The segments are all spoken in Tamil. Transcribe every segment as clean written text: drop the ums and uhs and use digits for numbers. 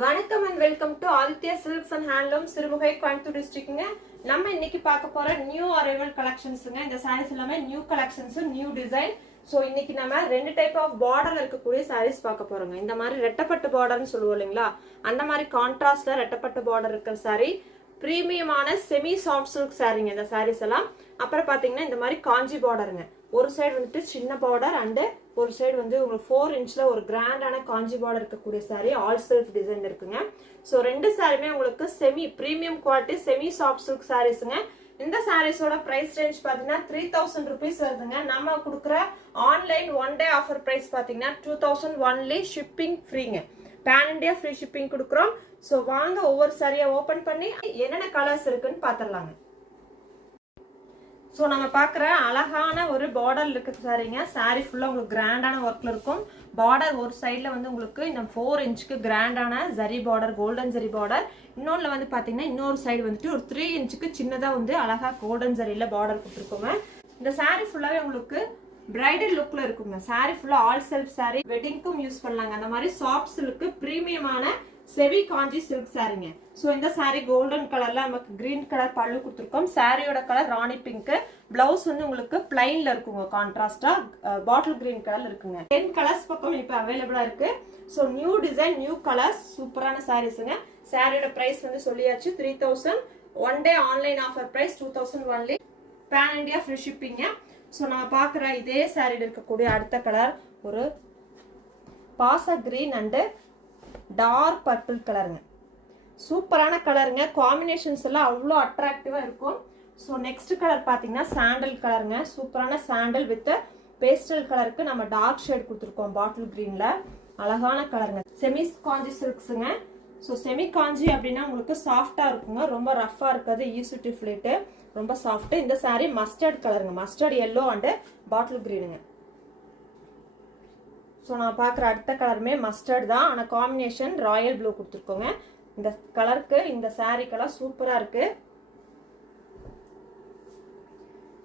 வணக்கம் and welcome to Aditya Silks and handloom Sirumugai Coimbatore டிஸ்ட்ரிக்ட்ங்க. நம்ம இன்னைக்கு பார்க்க போற நியூ அரைவல் கலெக்ஷன்ஸ்ங்க. இந்த சாரீஸ் எல்லாமே new collections, new design. So இன்னைக்கு நம்ம ரெண்டு டைப் ஆஃப் பார்டர்ல இருக்கக்கூடிய சாரீஸ் பார்க்க போறோங்க. இந்த மாதிரி ரெட்டப்பட்டு பார்டர்னு சொல்லுவோம் இல்லைங்களா, அந்த மாதிரி கான்ட்ராஸ்ட்ல ரெட்டப்பட்டு பார்டர் இருக்கிற சாரீ, பிரீமியமான செமி சாஃப்ட் சில்க் சாரீங்க இந்த சாரீஸ் எல்லாம். அப்புறம் பாத்தீங்கன்னா இந்த மாதிரி காஞ்சி பார்டருங்க. ஒரு சைடு வந்துட்டு சின்ன பார்டர் அண்ட் ஒரு சைடு வந்து உங்களுக்கு 4 இன்ச்ல ஒரு கிராண்டான காஞ்சி பார்டர் இருக்கக்கூடிய சாரீ, ஆல் செல்ஃப் டிசைன் இருக்குங்க. ஸோ ரெண்டு சாரியுமே உங்களுக்கு semi premium quality semi soft silk சாரீஸ்ங்க. இந்த சாரீஸோட பிரைஸ் ரேஞ்ச் பாத்தீங்கன்னா 3000 rupees வருதுங்க. நம்ம கொடுக்குற online one day offer price பாத்தீங்கன்னா 2000 ஒன்லி, ஷிப்பிங் ஃப்ரீங்க. பேன் இண்டியா ஃப்ரீ ஷிப்பிங் கொடுக்குறோம். ஸோ வாங்க ஒவ்வொரு சாரியா ஓபன் பண்ணி என்னென்ன கலர்ஸ் இருக்குன்னு பாத்திரலாங்க. ஸோ நம்ம பார்க்குற அழகான ஒரு பார்டர் இருக்கு சாரீங்க. சாரீ ஃபுல்லாக உங்களுக்கு கிராண்டான ஒர்க்ல இருக்கும். பார்டர் ஒரு சைடில் வந்து உங்களுக்கு இந்த 4 இன்ச்சுக்கு கிராண்டான zari border, golden zari border. இன்னொன்றில் வந்து பார்த்தீங்கன்னா இன்னொரு சைடு வந்துட்டு ஒரு 3 இன்ச்சுக்கு சின்னதாக வந்து அழகாக கோல்டன் ஜரியில் பார்டர் கொடுத்துருக்கோங்க. இந்த சாரீ ஃபுல்லாகவே உங்களுக்கு பிரைடல் லுக்ல இருக்குங்க. சாரீ ஃபுல்லாக ஆல் செல்ஃப் சாரீ, வெட்டிங்க்கும் யூஸ் பண்ணலாங்க. அந்த மாதிரி சாஃப்ட் சில்க்கு பிரீமியமான செவி காஞ்சி சில்க் சாரீங்க. ஸோ இந்த சாரீ கோல்டன் கலர்ல நமக்கு கிரீன் கலர் பல்லு கொடுத்துருக்கோம். சாரியோட கலர் ராணி பிங்க். பிளவுஸ் வந்து உங்களுக்கு பிளைன்ல இருக்குங்க, கான்ட்ராஸ்டா பாட்டில் கிரீன் கலர்ல இருக்குங்க. 10 கலர்ஸ் பக்கம் இப்போ அவைலபிளா இருக்கு. So new design, new colours, சூப்பரான சாரீஸ்ங்க. சாரியோட பிரைஸ் வந்து சொல்லியாச்சு 3000. One day online offer price 2000 only, pan India free ஷிப்பிங்க. ஸோ நம்ம பார்க்குற இதே சாரியில் இருக்கக்கூடிய அடுத்த கலர் ஒரு பாச கிரீன் அண்டு டார்க் பர்பிள் கலருங்க. சூப்பரான கலருங்க. காம்பினேஷன்ஸ் எல்லாம் அவ்வளோ அட்ராக்டிவா இருக்கும். ஸோ நெக்ஸ்ட் கலர் பார்த்தீங்கன்னா சாண்டல் கலருங்க. சூப்பரான சாண்டல் வித் பேஸ்டல் கலருக்கு நம்ம டார்க் ஷேட் கொடுத்துருக்கோம் பாட்டில் கிரீன்ல. அழகான கலருங்க. செமி காஞ்சி சில்க்ஸுங்க. ஸோ செமி காஞ்சி அப்படின்னா உங்களுக்கு சாஃப்டா இருக்குங்க, ரொம்ப ரஃபா இருக்காது, ஈஸி டு ஃபிளிட், ரொம்ப சாஃப்ட். இந்த சாரி மஸ்டர்ட் கலருங்க, மஸ்டர்ட் எல்லோ அண்ட் பாட்டில் கிரீனுங்க. ஸோ நான் பார்க்குற அடுத்த கலருமே மஸ்டர்ட் தான், ஆனால் காம்பினேஷன் ராயல் ப்ளூ கொடுத்துருக்கோங்க. இந்த கலருக்கு இந்த சாரீ கலர் சூப்பராக இருக்கு.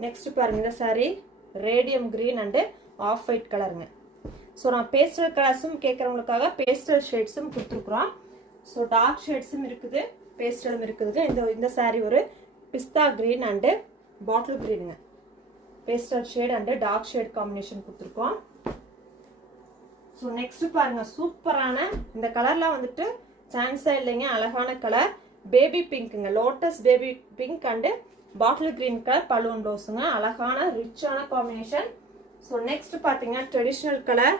நெக்ஸ்ட் பாருங்க, இந்த sari radium green and off white கலருங்க. ஸோ நான் பேஸ்டல் கலர்ஸும் கேட்குறவங்களுக்காக பேஸ்டல் ஷேட்ஸும் கொடுத்துருக்குறோம். ஸோ டார்க் ஷேட்ஸும் இருக்குது, பேஸ்டலும் இருக்குதுங்க. இந்த சாரீ ஒரு பிஸ்தா கிரீன் அண்டு பாட்டில் கிரீனுங்க. Pastel shade and dark shade combination கொடுத்துருக்கோம். ஸோ நெக்ஸ்ட் பாருங்க, சூப்பரான இந்த கலர்லாம் வந்துட்டு சான்ஸா இல்லைங்க, அழகான கலர் பேபி பிங்க்குங்க. Lotus baby pink and bottle green colour balloon ப்ளவுஸுங்க. அழகான ரிச்சான காம்பினேஷன். ஸோ நெக்ஸ்ட் பார்த்தீங்கன்னா traditional colour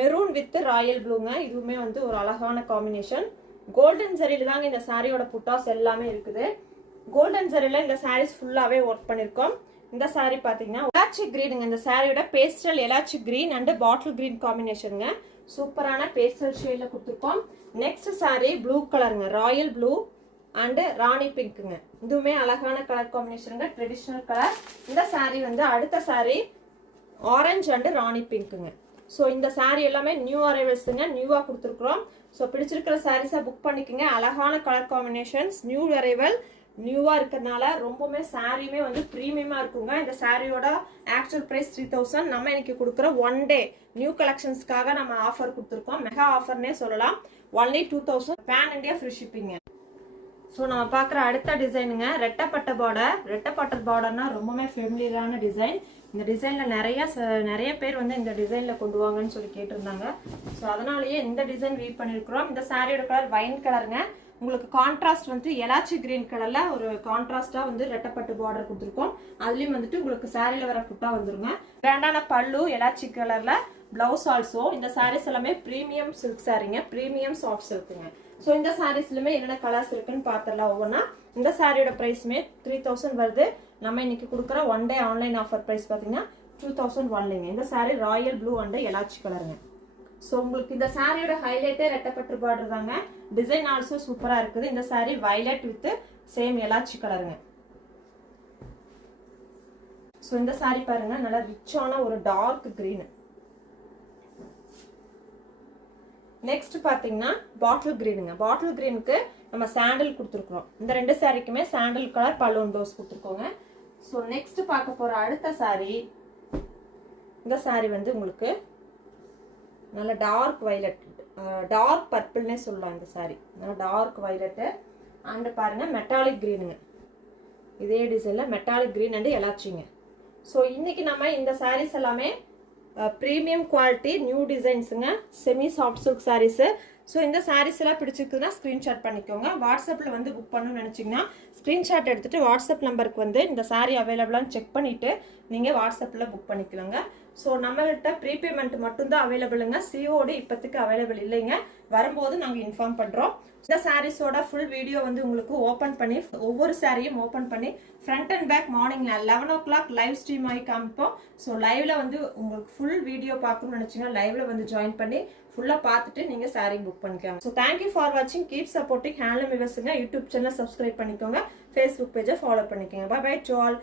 maroon with royal ப்ளூங்க. இதுவுமே வந்து ஒரு அழகான காம்பினேஷன். கோல்டன் ஜரியில தாங்க இந்த சாரியோட புட்டாஸ் எல்லாமே இருக்குது. கோல்டன் ஜரியில இந்த சாரீஸ் ஃபுல்லாவே ஒர்க் பண்ணிருக்கோம். இந்த சாரீ பாத்தீங்கன்னா எலாச்சி கிரீனுங்க. இந்த சாரியோட pastel elaichi green and bottle green காம்பினேஷனுங்க. சூப்பரான பேஸ்டல் ஷேட்ல கொடுத்துருக்கோம். நெக்ஸ்ட் சாரீ ப்ளூ கலருங்க, ராயல் ப்ளூ அண்ட் ராணி பிங்க்குங்க. இதுவுமே அழகான கலர் காம்பினேஷனுங்க, ட்ரெடிஷ்னல் கலர். இந்த சாரீ வந்து அடுத்த சாரீ ஆரஞ்சு அண்ட் ராணி பிங்க்குங்க. ஸோ இந்த சாரீ எல்லாமே நியூ அரைவல்ஸுங்க, நியூவா கொடுத்துருக்குறோம். ஸோ பிடிச்சிருக்கிற சாரீஸை புக் பண்ணிக்கோங்க. அழகான கலர் காம்பினேஷன்ஸ், நியூ அரைவல், நியூவா இருக்கிறதுனால ரொம்பவுமே சாரியுமே வந்து பிரீமியமா இருக்குங்க. இந்த சாரியோட ஆக்சுவல் பிரைஸ் 3000. நம்ம இன்னைக்கு கொடுக்குற ஒன் டே நியூ கலெக்ஷன்ஸ்க்காக நம்ம ஆஃபர் கொடுத்துருக்கோம். மெகா ஆஃபர்னே சொல்லலாம். ஒன்லி 2000, பேன் இண்டியா ஃப்ரீ ஷிப்பிங்க. ஸோ நம்ம பார்க்குற அடுத்த டிசைனுங்க ரெட்டப்பட்ட பார்டர். ரெட்டப்பட்ட பார்டர்னா ரொம்பவுமே ஃபெமிலியரான டிசைன். இந்த டிசைன்ல நிறைய பேர் வந்து இந்த டிசைன்ல கொண்டு வாங்கன்னு சொல்லி கேட்டிருந்தாங்க. ஸோ அதனாலயே இந்த டிசைன் வீவ் பண்ணிருக்கிறோம். இந்த சாரியோட கலர் வைன் கலருங்க. உங்களுக்கு கான்ட்ராஸ்ட் வந்து எலாச்சி கிரீன் கலர்ல ஒரு கான்ட்ராஸ்டா வந்து ரெட்டப்பட்டு பார்டர் கொடுத்துருக்கோம். அதுலயும் வந்துட்டு உங்களுக்கு சாரியில வர புட்டா வந்துருங்க. கிராண்டான பல்லு எலாச்சி கலர்ல, பிளவுஸ் ஆல்சோ. இந்த சாரீஸ் எல்லாமே பிரீமியம் சில்க் சாரீங்க, பிரீமியம் சாஃப்ட் சில்க்குங்க. ஸோ இந்த சாரீஸ்லுமே என்னென்ன கலர்ஸ் இருக்குன்னு பாத்திரலாம் ஒவ்வொன்னா. இந்த சாரியோட பிரைஸ்மே 3000 வருது. நம்ம இன்னைக்கு கொடுக்குற one day online offer price பாத்தீங்கன்னா 2000 ஒன்லிங்க. இந்த sari royal blue and elaichi கலருங்க. ஸோ உங்களுக்கு இந்த சாரியோட ஹைலைட்டே ரெட்டப்பட்டு பார்டர் தாங்க. டிசைன் ஆல்சோ சூப்பரா இருக்குது. இந்த sari violet with same elaichi கலருங்க. ஸோ இந்த சாரி பாருங்க, நல்லா ரிச்சான ஒரு டார்க் கிரீன். நெக்ஸ்ட் பாத்தீங்கன்னா பாட்டில் கிரீனுங்க. பாட்டில் கிரீனுக்கு நம்ம சாண்டல் கொடுத்துருக்கோம். இந்த ரெண்டு சாரிக்குமே சாண்டல் கலர் பலூன் ப்ளவுஸ் கொடுத்துருக்கோங்க. ஸோ நெக்ஸ்ட் பார்க்க போற அடுத்த சாரி, இந்த சாரி வந்து உங்களுக்கு நல்ல டார்க் வயலட் டார்க் பர்பிள்னே சொல்லலாம் இந்த சாரி. டார்க் வைலட்டு அண்ட் பாருங்க மெட்டாலிக் க்ரீனுங்க. இதே டிசைனில் மெட்டாலிக் க்ரீன் அண்ட் எலாச்சிங்க. ஸோ இன்னைக்கு நம்ம இந்த சாரீஸ் எல்லாமே ப்ரீமியம் குவாலிட்டி நியூ டிசைன்ஸுங்க, semi soft silk saris. So இந்த சாரீஸ் எல்லாம் பிடிச்சிருக்குதுன்னா ஸ்க்ரீன்ஷாட் பண்ணிக்கோங்க. வாட்ஸ்அப்பில் வந்து புக் பண்ணணும்னு நினச்சிங்கன்னா ஸ்க்ரீன்ஷாட் எடுத்துகிட்டு வாட்ஸ்அப் நம்பருக்கு வந்து இந்த சாரீ அவைலபிளான்னு செக் பண்ணிவிட்டு நீங்கள் வாட்ஸ்அப்பில் புக் பண்ணிக்கலாங்க. ஸோ நம்மள்கிட்ட ப்ரீபேமெண்ட் மட்டும்தான் அவைலபிளுங்க. சிஓடி இப்போத்துக்கு அவைலபிள் இல்லைங்க. வரும்போது நாங்கள் இன்ஃபார்ம் பண்ணுறோம். இந்த சாரீஸோட ஃபுல் வீடியோ வந்து உங்களுக்கு ஓப்பன் பண்ணி ஒவ்வொரு சாரியும் ஓப்பன் பண்ணி front and back morning 11 o'clock live stream ஆகி காமிப்போம். ஸோ லைவ்ல வந்து உங்களுக்கு ஃபுல் வீடியோ பார்க்கணும்னு நினச்சிங்கன்னா லைவ்ல வந்து ஜாயின் பண்ணி ஃபுல்லாக பார்த்துட்டு நீங்கள் சாரீ புக் பண்ணிக்கலாம். ஸோ தேங்க்யூ ஃபார் வாட்சிங். கீப் சப்போர்ட்டிங் ஹேண்ட்லூம் விவர்ஸுங்க. யூடியூப் சேனல் சப்ஸ்கிரைப் பண்ணிக்கோங்க. ஃபேஸ்புக் பேஜை ஃபாலோ பண்ணிக்கோங்க. Bye bye to all.